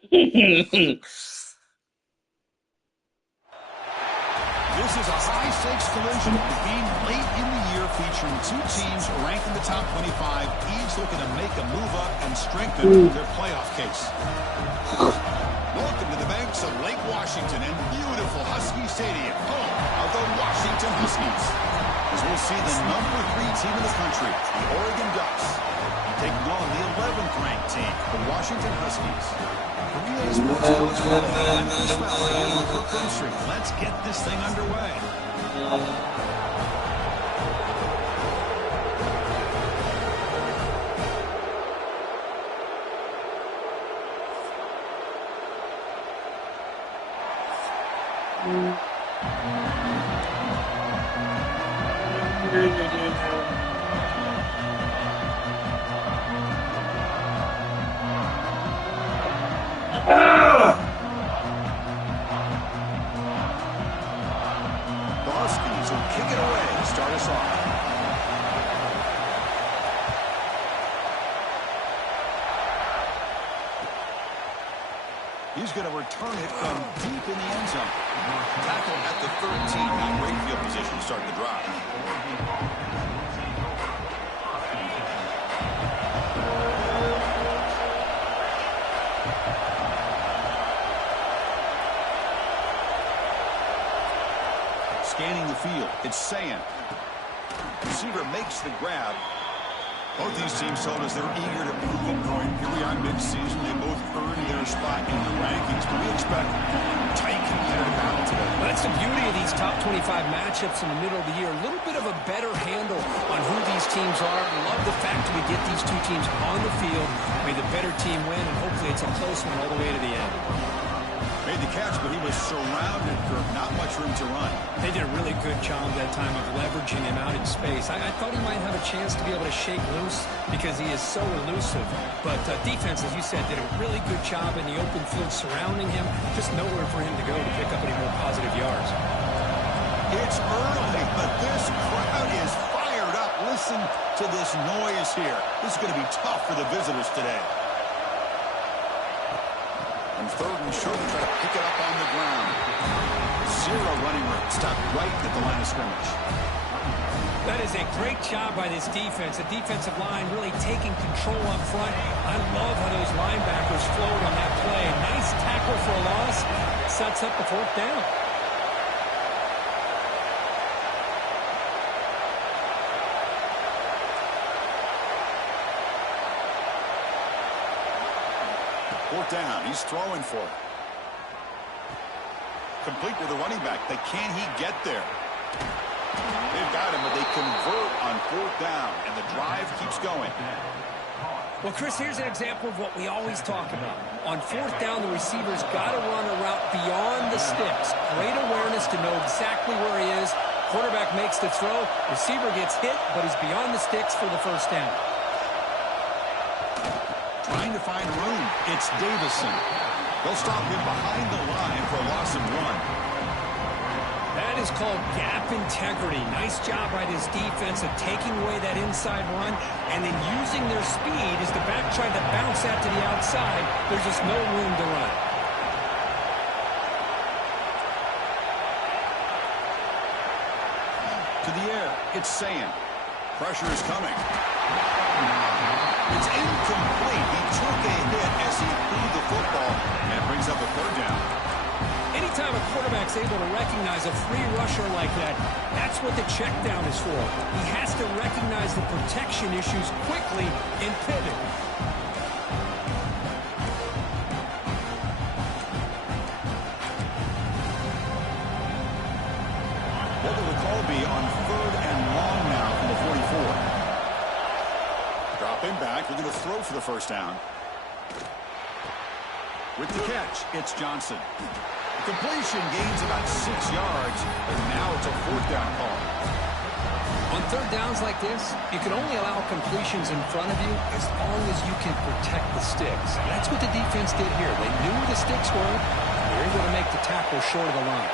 This is a high-stakes collision, the game late in the year featuring two teams ranked in the top 25, each looking to make a move up and strengthen their playoff case. Welcome to the banks of Lake Washington and beautiful Husky Stadium, home of the Washington Huskies. As we'll see the number 3 team in the country, the Oregon Ducks, taking on the 11th ranked team, the Washington Huskies. Let's get this thing underway. The Huskies will kick it away to start us off. He's going to return it from deep in the end zone. Tackle at the 13, not great field position to start the drive. Scanning the field, it's Sayan. Receiver makes the grab. Both these teams told us they're eager to prove a point. Here we are mid-season. They both earned their spot in the rankings. But we expect tight competitive battle today. Well, that's the beauty of these top 25 matchups in the middle of the year. A little bit of a better handle on who these teams are. Love the fact that we get these two teams on the field. May the better team win, and hopefully it's a close one all the way to the end. Made the catch, but he was surrounded, Kirk. Not much room to run. They did a really good job that time of leveraging him out in space. I thought he might have a chance to be able to shake loose because he is so elusive. But defense, as you said, did a really good job in the open field surrounding him. Just nowhere for him to go to pick up any more positive yards. It's early, but this crowd is fired up. Listen to this noise here. This is going to be tough for the visitors today. And third and short, try to pick it up on the ground. Zero running room. Stopped right at the line of scrimmage. That is a great job by this defense. The defensive line really taking control up front. I love how those linebackers flowed on that play. Nice tackle for a loss. Sets up the 4th down. Fourth down. He's throwing for it. Complete with the running back. Can he get there? They've got him, but they convert on 4th down, and the drive keeps going. Well, Chris, here's an example of what we always talk about. On 4th down, the receiver's got to run a route beyond the sticks. Great awareness to know exactly where he is. Quarterback makes the throw. Receiver gets hit, but he's beyond the sticks for the 1st down. Trying to find room. It's Davison. They'll stop him behind the line for a loss of 1. That is called gap integrity. Nice job by this defense of taking away that inside run and then using their speed as the back tried to bounce that to the outside. There's just no room to run. To the air. It's Sayan. Pressure is coming. It's incomplete. He took a hit as he threw the football and brings up a 3rd down. Anytime a quarterback's able to recognize a free rusher like that, that's what the check down is for. He has to recognize the protection issues quickly and pivot. What will the call be on 3rd and long now from the 44? Dropping back, looking to throw for the 1st down. With the catch, it's Johnson. Completion gains about 6 yards, and now it's a 4th down call. On 3rd downs like this, you can only allow completions in front of you as long as you can protect the sticks. That's what the defense did here. They knew where the sticks were. They were able to make the tackle short of the line.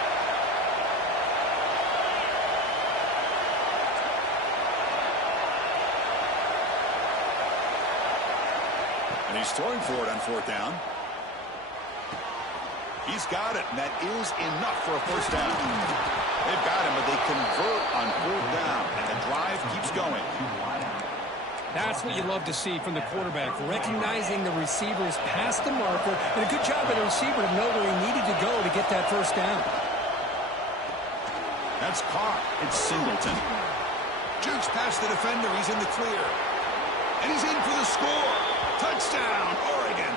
And he's throwing for it on 4th down. He's got it, and that is enough for a first down. They've got him, but they convert on 4th down, and the drive keeps going. That's what you love to see from the quarterback, recognizing the receivers past the marker, and a good job by the receiver to know where he needed to go to get that first down. That's caught. It's Singleton. Jukes past the defender. He's in the clear. And he's in for the score. Touchdown, Oregon.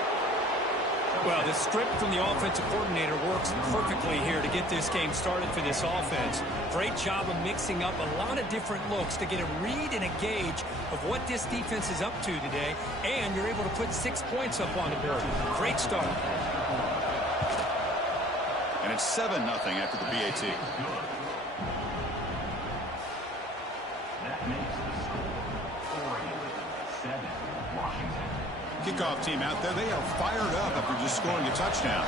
Well, the script from the offensive coordinator works perfectly here to get this game started for this offense. Great job of mixing up a lot of different looks to get a read and a gauge of what this defense is up to today, and you're able to put 6 points up on the board. Great start. And it's 7-0 after the BAT. Kickoff team out there. They are fired up after just scoring a touchdown.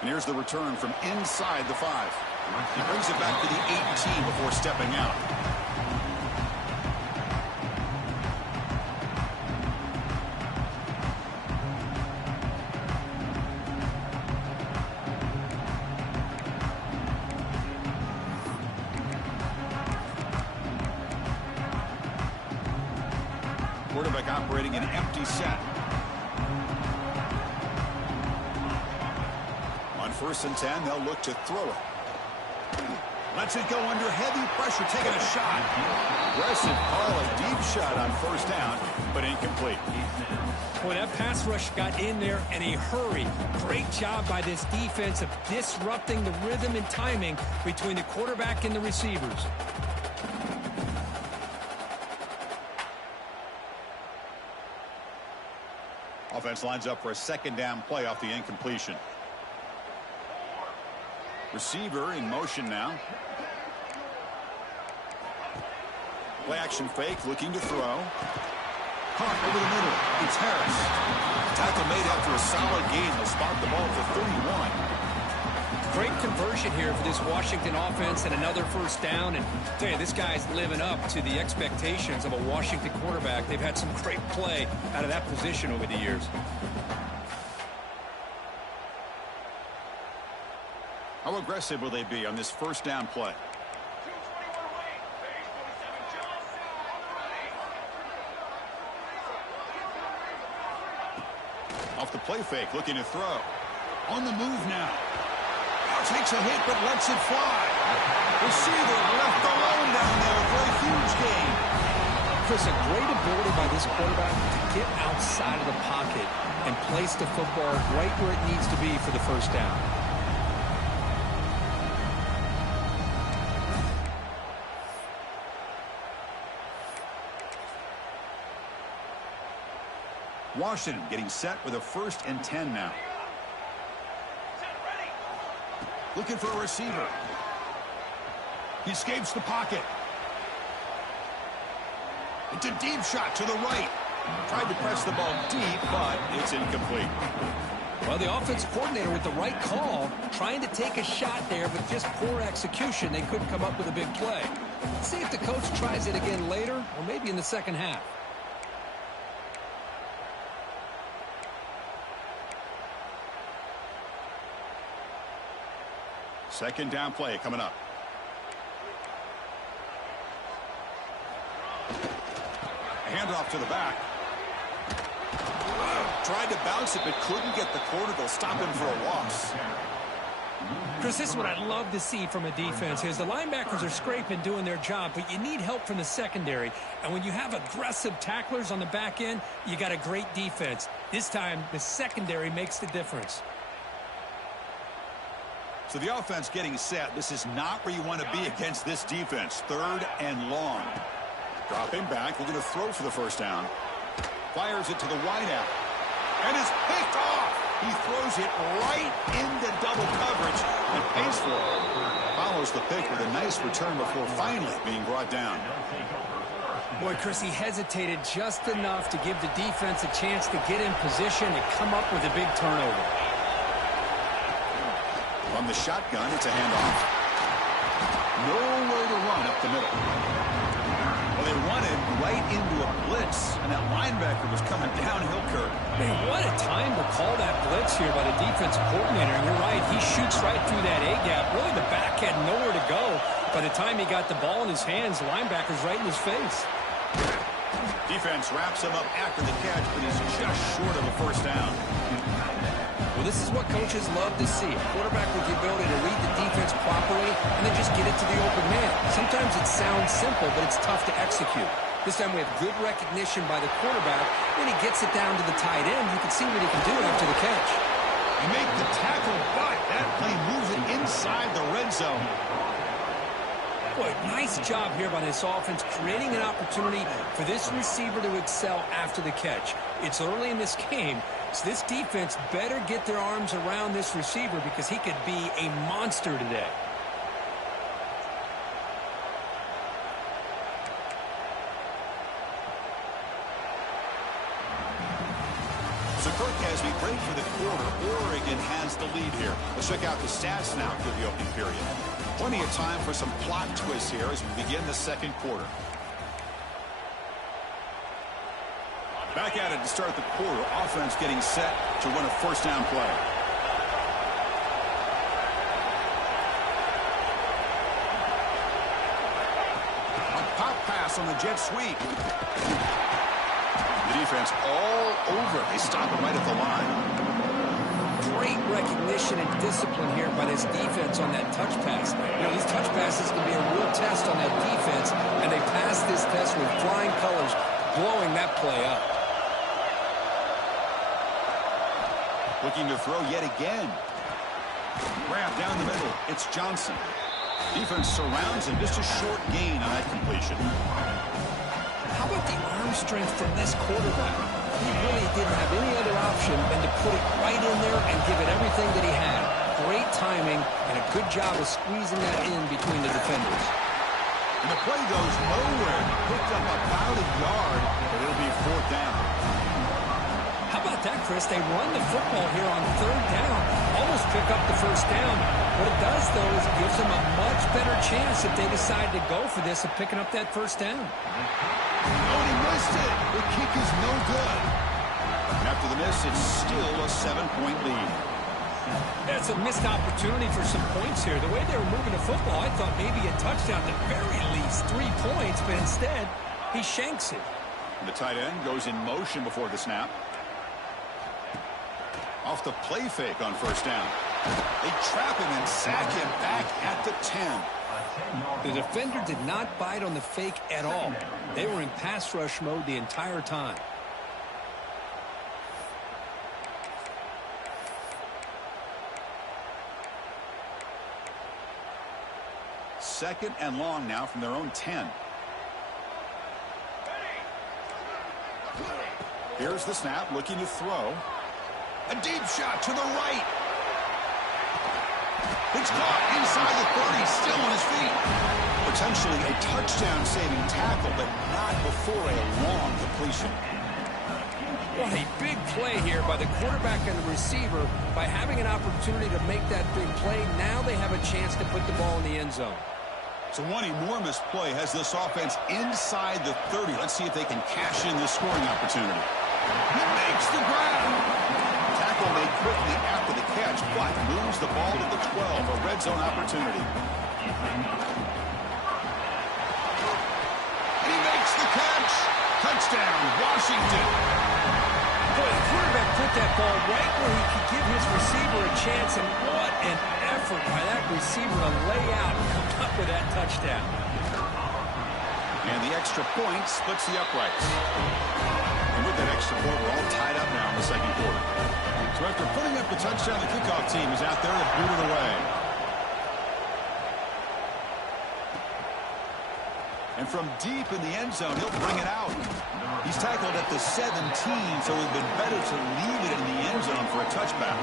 And here's the return from inside the 5. He brings it back to the 18 before stepping out. Quarterback operating an empty set. On 1st and 10, they'll look to throw it. Lets it go under heavy pressure, taking a shot. Aggressive call, a deep shot on 1st down, but incomplete. Boy, that pass rush got in there in a hurry. Great job by this defense of disrupting the rhythm and timing between the quarterback and the receivers. Offense lines up for a 2nd down play off the incompletion. Receiver in motion now. Play action fake, looking to throw. Caught over the middle. It's Harris. Tackle made after a solid gain. They'll spot the ball for 31. Great conversion here for this Washington offense and another first down. And I'll tell you, this guy's living up to the expectations of a Washington quarterback. They've had some great play out of that position over the years. How aggressive will they be on this 1st down play? Off the play fake, looking to throw. On the move now. Takes a hit, but lets it fly. Receiver left alone down there for a huge gain. Chris, a great ability by this quarterback to get outside of the pocket and place the football right where it needs to be for the first down. Washington getting set with a 1st and 10 now. Looking for a receiver. He escapes the pocket. It's a deep shot to the right. Tried to press the ball deep, but it's incomplete. Well, the offense coordinator with the right call, trying to take a shot there, but just poor execution. They couldn't come up with a big play. Let's see if the coach tries it again later, or maybe in the 2nd half. Second down play coming up. Handoff to the back. Tried to bounce it, but couldn't get the corner. They'll stop him for a loss. Chris, this is what I love to see from a defense is the linebackers are scraping, doing their job, but you need help from the secondary. And when you have aggressive tacklers on the back end, you got a great defense. This time, the secondary makes the difference. So the offense getting set. This is not where you want to be against this defense. 3rd and long. Dropping back. We're going to throw for the first down. Fires it to the wideout. And it's picked off. He throws it right into double coverage and pays for it. Follows the pick with a nice return before finally being brought down. Boy, Chris, he hesitated just enough to give the defense a chance to get in position and come up with a big turnover. From the shotgun, it's a handoff. Nowhere to run up the middle. Well, they running right into a blitz, and that linebacker was coming downhill, Kirk. Man, what a time to call that blitz here by the defensive coordinator. And you're right, he shoots right through that A-gap. Really, the back had nowhere to go. By the time he got the ball in his hands, the linebacker's right in his face. Defense wraps him up after the catch, but he's just short of a first down. Well, this is what coaches love to see. A quarterback with the ability to read the defense properly and then just get it to the open man. Sometimes it sounds simple, but it's tough to execute. This time we have good recognition by the quarterback. When he gets it down to the tight end, you can see what he can do after the catch. You make the tackle, but that play moves it inside the red zone. Boy, nice job here by this offense, creating an opportunity for this receiver to excel after the catch. It's early in this game, so this defense better get their arms around this receiver because he could be a monster today. So, Kirk, as we break for the quarter, Oregon has the lead here. Let's check out the stats now for the opening period. Plenty of time for some plot twists here as we begin the second quarter. Back at it to start the quarter. Offense getting set to run a first down play. A pop pass on the jet sweep. The defense all over it. They stop it right at the line. Great recognition and discipline here by this defense on that touch pass. You know, these touch passes can be a real test on that defense, and they passed this test with flying colors, blowing that play up. Looking to throw yet again. Grab down the middle. It's Johnson. Defense surrounds him. Just a short gain on that completion. How about the arm strength from this quarterback? He really didn't have any other option than to put it right in there and give it everything that he had. Great timing and a good job of squeezing that in between the defenders. And the play goes nowhere. Picked up about a yard, but it'll be fourth down. How about that, Chris? They run the football here on third down. Almost pick up the first down. What it does, though, is it gives them a much better chance if they decide to go for this of picking up that first down. Oh, he missed it. The kick is no good. After the miss, it's still a 7-point lead. That's a missed opportunity for some points here. The way they were moving the football, I thought maybe a touchdown, at the very least 3 points, but instead, he shanks it. The tight end goes in motion before the snap. Off the play fake on first down. They trap him and sack him back at the 10. The defender did not bite on the fake at all. They were in pass rush mode the entire time. Second and long now from their own 10. Here's the snap, looking to throw. A deep shot to the right. It's caught inside the 30, still on his feet. Potentially a touchdown-saving tackle, but not before a long completion. What a big play here by the quarterback and the receiver. By having an opportunity to make that big play, now they have a chance to put the ball in the end zone. So one enormous play has this offense inside the 30. Let's see if they can cash in this scoring opportunity. He makes the grab. Tackle made quickly after the catch, but moves the ball to the 12, a red zone opportunity. And he makes the catch. Touchdown, Washington. Boy, the quarterback put that ball right where he could give his receiver a chance, and what an effort by that receiver to lay out and come up with that touchdown. And the extra point splits the uprights. And with that extra point, we're all tied up now in the second quarter. So after putting up the touchdown, the kickoff team is out there to boot it away. And from deep in the end zone, he'll bring it out. He's tackled at the 17, so it would have been better to leave it in the end zone for a touchback.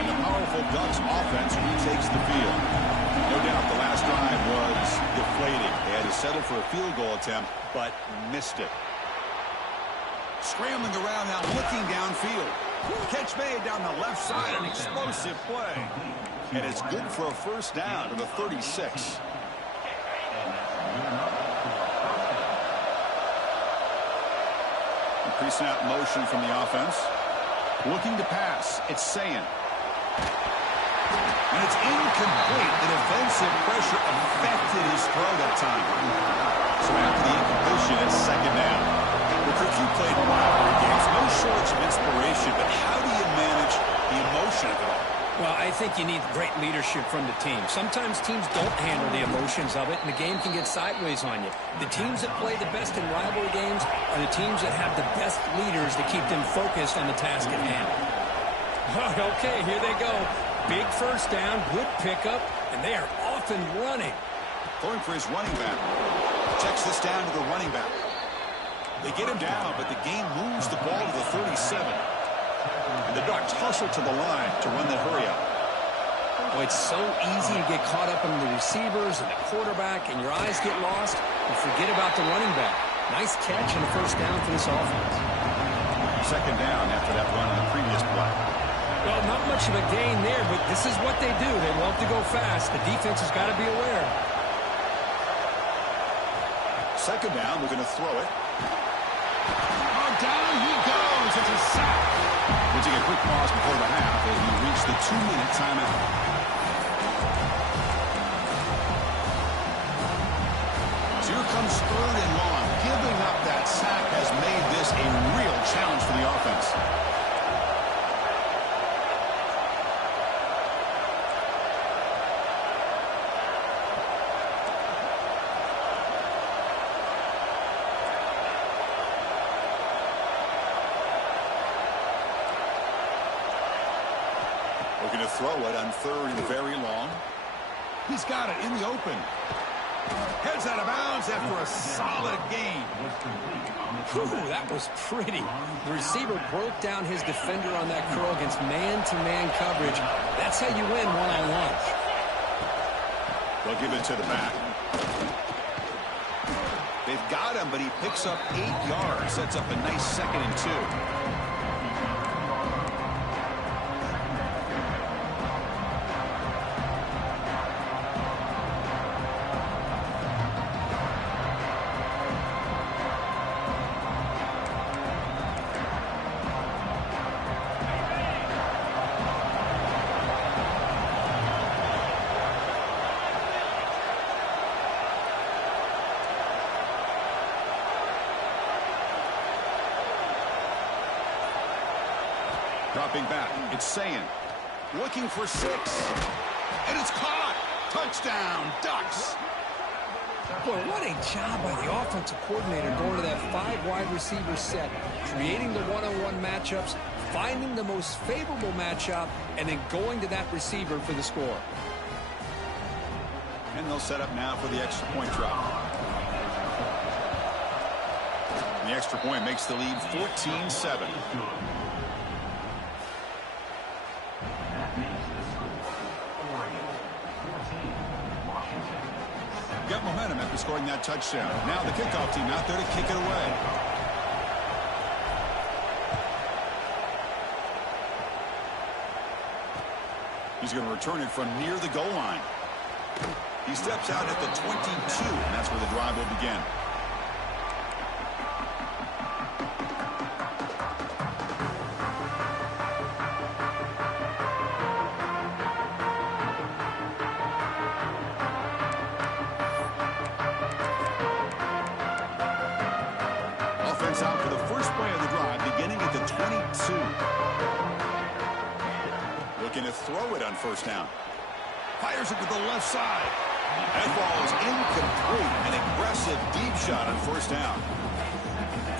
And the powerful Ducks offense retakes the field. No doubt the last drive was deflating. They had to settle for a field goal attempt, but missed it. Scrambling around now, looking downfield. Catch made down the left side, an explosive play. And it's good for a first down to the 36. Increasing out motion from the offense. Looking to pass. It's Sayin. And it's incomplete. The defensive pressure affected his throw that time. So after the incompletion, it's second down. Recruits, you played rivalry games. No shortage of inspiration, but how do you manage the emotion of it all? Well, I think you need great leadership from the team. Sometimes teams don't handle the emotions of it, and the game can get sideways on you. The teams that play the best in rivalry games are the teams that have the best leaders to keep them focused on the task at hand. Okay, here they go. Big first down, good pickup, and they are off and running. Going for his running back. Checks this down to the running back. They get him down, but the game moves the ball to the 37. And the Ducks hustle to the line to run that hurry up. Oh, it's so easy to get caught up in the receivers and the quarterback, and your eyes get lost, and forget about the running back. Nice catch and a first down for this offense. Second down after that run on the previous play. Well, not much of a gain there, but this is what they do. They love to go fast. The defense has got to be aware. Second down, we're going to throw it. Oh, down he goes. It's a sack. We'll take a quick pause before the half as we reach the 2-minute timeout. So here comes third and long. Giving up that sack has made this a real challenge for the offense. Looking to throw it on third and very long. He's got it in the open. Heads out of bounds after a solid gain. Whew, that was pretty. The receiver broke down his defender on that curl against man-to-man coverage. That's how you win one-on-one. They'll give it to the back. They've got him, but he picks up 8 yards. Sets up a nice 2nd and 2. Dropping back, it's Sayin. Looking for 6. And it's caught. Touchdown, Ducks. Boy, what a job by the offensive coordinator going to that 5 wide receiver set, creating the one-on-one matchups, finding the most favorable matchup, and then going to that receiver for the score. And they'll set up now for the extra point drop. The extra point makes the lead 14-7. Got momentum after scoring that touchdown. Now the kickoff team out there to kick it away. He's going to return it from near the goal line. He steps out at the 22, and that's where the drive will begin. Out for the first play of the drive, beginning at the 22. Looking to throw it on first down. Fires it to the left side. That ball is incomplete. An aggressive deep shot on first down.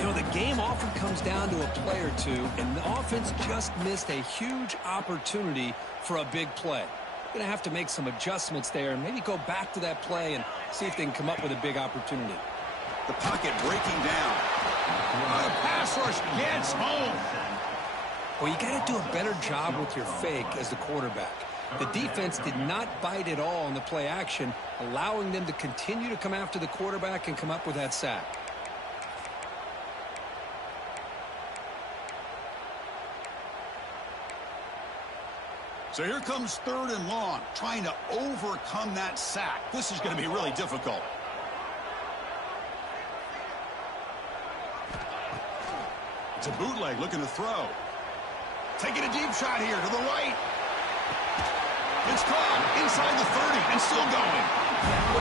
You know, the game often comes down to a play or two, and the offense just missed a huge opportunity for a big play. Going to have to make some adjustments there and maybe go back to that play and see if they can come up with a big opportunity. The pocket breaking down. The pass rush gets home. Well, you got to do a better job with your fake as the quarterback. The defense did not bite at all on the play action, allowing them to continue to come after the quarterback and come up with that sack. So here comes 3rd and long, trying to overcome that sack. This is going to be really difficult. It's a bootleg looking to throw. Taking a deep shot here to the right. It's caught inside the 30 and still going.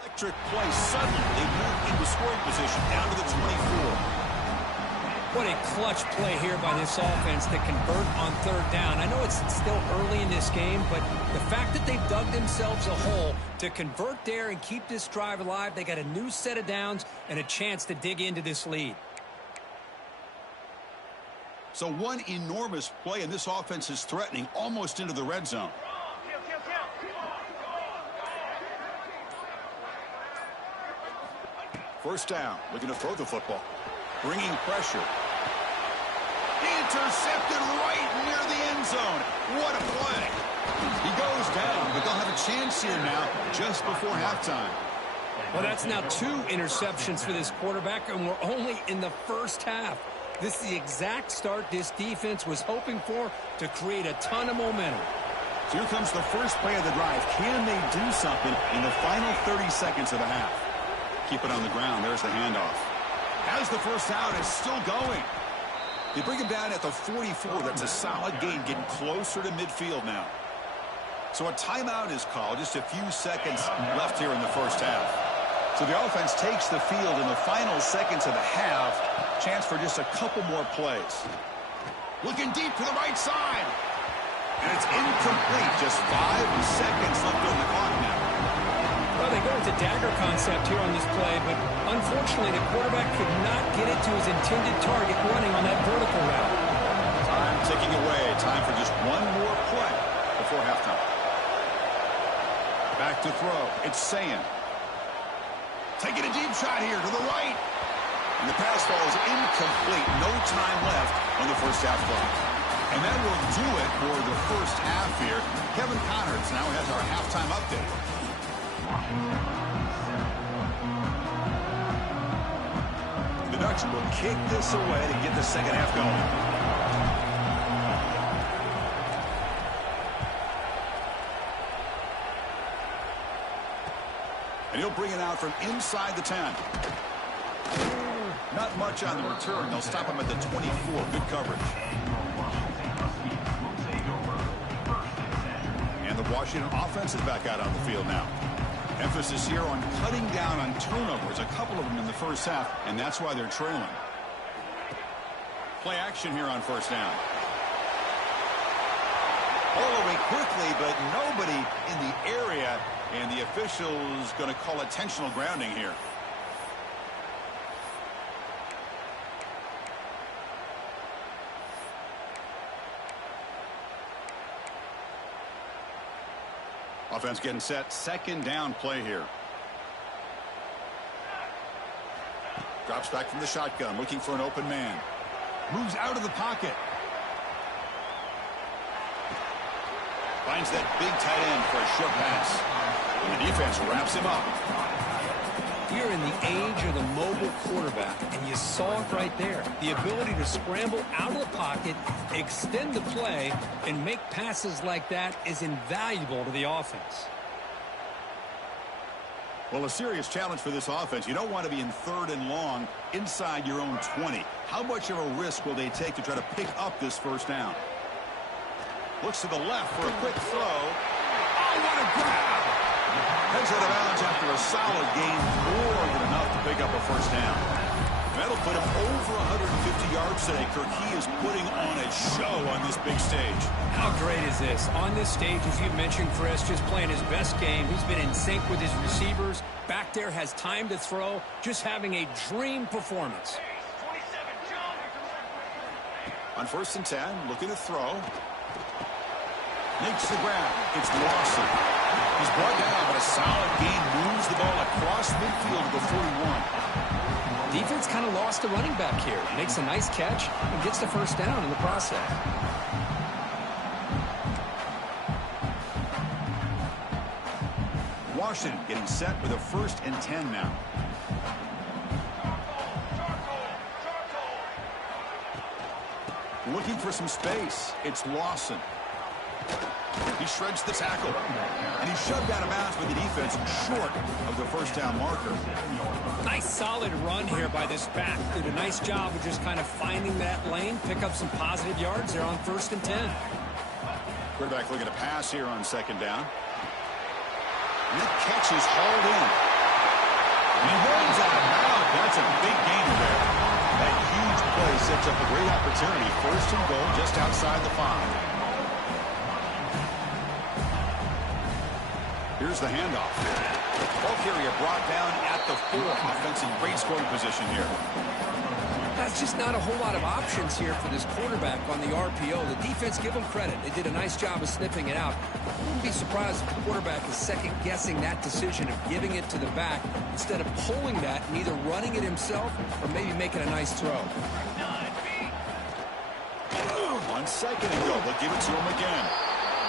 Electric play. Suddenly, they move into scoring position down to the 24. What a clutch play here by this offense to convert on 3rd down. I know it's still early in this game, but the fact that they've dug themselves a hole to convert there and keep this drive alive, they got a new set of downs and a chance to dig into this lead. So one enormous play, and this offense is threatening almost into the red zone. First down, looking to throw the football. Bringing pressure. Intercepted right near the end zone. What a play. He goes down, but they'll have a chance here now just before halftime. Well, that's now 2 interceptions for this quarterback, and we're only in the first half. This is the exact start this defense was hoping for to create a ton of momentum. So here comes the first play of the drive. Can they do something in the final 30 seconds of the half? Keep it on the ground. There's the handoff. As the first out is still going. They bring him down at the 44. That's a solid gain, getting closer to midfield now. So a timeout is called. Just a few seconds left here in the first half. So the offense takes the field in the final seconds of the half. Chance for just a couple more plays. Looking deep to the right side. And it's incomplete. Just 5 seconds left on the clock now. Well, they go with the dagger concept here on this play, but unfortunately the quarterback could not get it to his intended target running on that vertical route. Time ticking away. Time for just one more play before halftime. Back to throw. It's Sayin. Taking a deep shot here to the right. And the pass falls incomplete. No time left on the first half clock. And that will do it for the first half here. Kevin Connors now has our halftime update. The Ducks will kick this away to get the second half going. And he'll bring it out from inside the 10. Not much on the return. They'll stop him at the 24. Good coverage. And the Washington offense is back out on the field now. Emphasis here on cutting down on turnovers, a couple of them in the first half, and that's why they're trailing. Play action here on first down. All away quickly, but nobody in the area, and the official is going to call intentional grounding here. Offense getting set. Second down play here. Drops back from the shotgun, looking for an open man. Moves out of the pocket. Finds that big tight end for a short pass. And the defense wraps him up. You're in the age of the mobile quarterback, and you saw it right there. The ability to scramble out of the pocket, extend the play, and make passes like that is invaluable to the offense. Well, a serious challenge for this offense. You don't want to be in 3rd and long inside your own 20. How much of a risk will they take to try to pick up this first down? Looks to the left for a quick throw. Oh, what a grab! Heads out of bounds after a solid gain, more than enough to pick up a first down. That'll put him over 150 yards today. Kirk, he is putting on a show on this big stage. How great is this? On this stage, as you mentioned, Chris, just playing his best game. He's been in sync with his receivers. Back there, has time to throw. Just having a dream performance. On 1st and 10, looking to throw. Makes the grab. It's Lawson. He's brought down, but a solid gain moves the ball across midfield to the 41. Defense kind of lost a running back here. Makes a nice catch and gets the first down in the process. Washington getting set with a 1st and 10 now. Looking for some space. It's Lawson. He shreds the tackle. And he's shoved out of bounds with the defense short of the first down marker. Nice solid run here by this back. Did a nice job of just kind of finding that lane, pick up some positive yards there on 1st and 10. Quarterback looking to pass here on 2nd down. And that catch is hauled in. And he runs out of bounds. That's a big gain there. That huge play sets up a great opportunity. 1st and goal just outside the 5. Here's the handoff. Ball carrier brought down at the 4. Offense in great scoring position here. That's just not a whole lot of options here for this quarterback on the RPO. The defense, give them credit. They did a nice job of sniffing it out. I wouldn't be surprised if the quarterback is second-guessing that decision of giving it to the back instead of pulling that and either running it himself or maybe making a nice throw. On 2nd and goal, they'll give it to him again.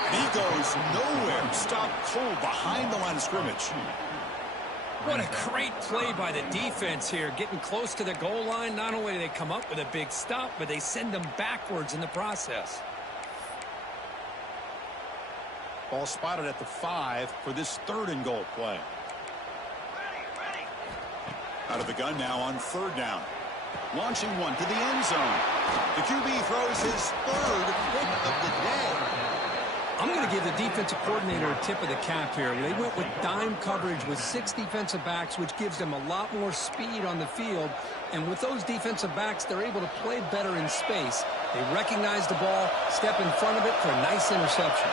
He goes nowhere. Stopped cold behind the line of scrimmage. What a great play by the defense here. Getting close to the goal line. Not only do they come up with a big stop, but they send them backwards in the process. Ball spotted at the 5 for this 3rd and goal play. Out of the gun now on 3rd down. Launching one to the end zone. The QB throws his 3rd hit of the day. I'm going to give the defensive coordinator a tip of the cap here. They went with dime coverage with 6 defensive backs, which gives them a lot more speed on the field. And with those defensive backs, they're able to play better in space. They recognize the ball, step in front of it for a nice interception.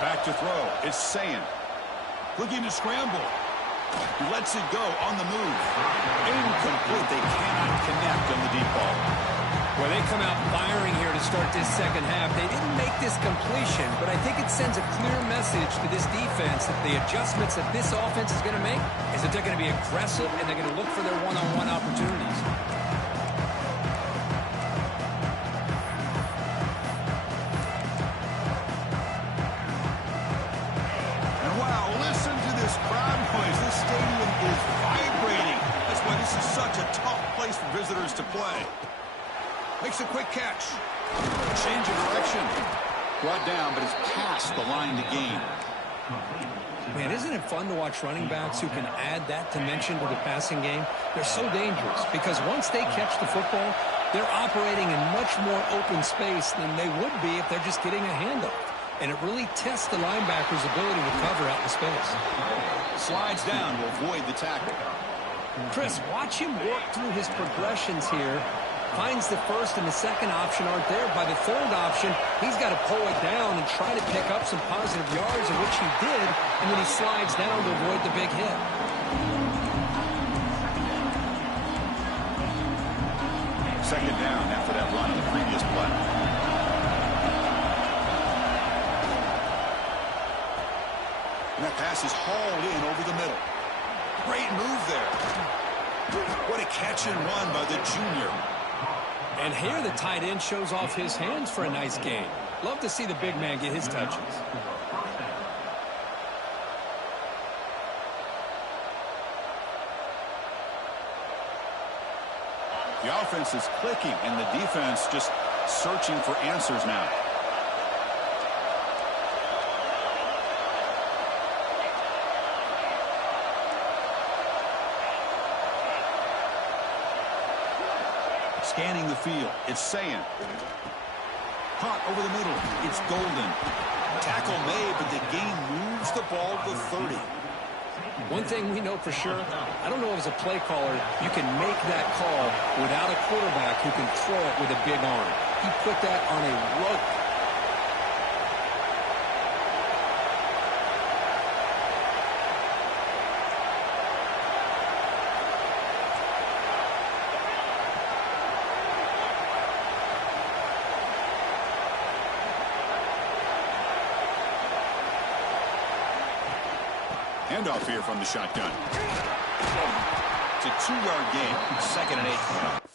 Back to throw. It's Sayin. Looking to scramble. He lets it go on the move. Incomplete. They cannot connect on the deep ball. Well, they come out firing here to start this second half. They didn't make this completion, but I think it sends a clear message to this defense that the adjustments that this offense is going to make is that they're going to be aggressive and they're going to look for their one-on-one opportunities. For visitors to play. Makes a quick catch. Change of direction. Brought down, but it's past the line to gain. Man, isn't it fun to watch running backs who can add that dimension to the passing game? They're so dangerous because once they catch the football, they're operating in much more open space than they would be if they're just getting a handoff. And it really tests the linebacker's ability to cover out in space. Slides down to avoid the tackle. Chris, watch him work through his progressions here. Finds the 1st and the 2nd option aren't there. By the 3rd option, he's got to pull it down and try to pick up some positive yards, of which he did, and then he slides down to avoid the big hit. Second down after that run on the previous play. And that pass is hauled in over the middle. Great move there. What a catch and run by the junior. And here the tight end shows off his hands for a nice gain. Love to see the big man get his touches. The offense is clicking, and the defense just searching for answers now. Scanning the field. It's Sayin. Hot over the middle. It's Golden. Tackle made, but the gain moves the ball to 30. One thing we know for sure, I don't know if as a play caller you can make that call without a quarterback who can throw it with a big arm. He put that on a rope. Handoff here from the shotgun. It's a 2-yard gain. 2nd and 8.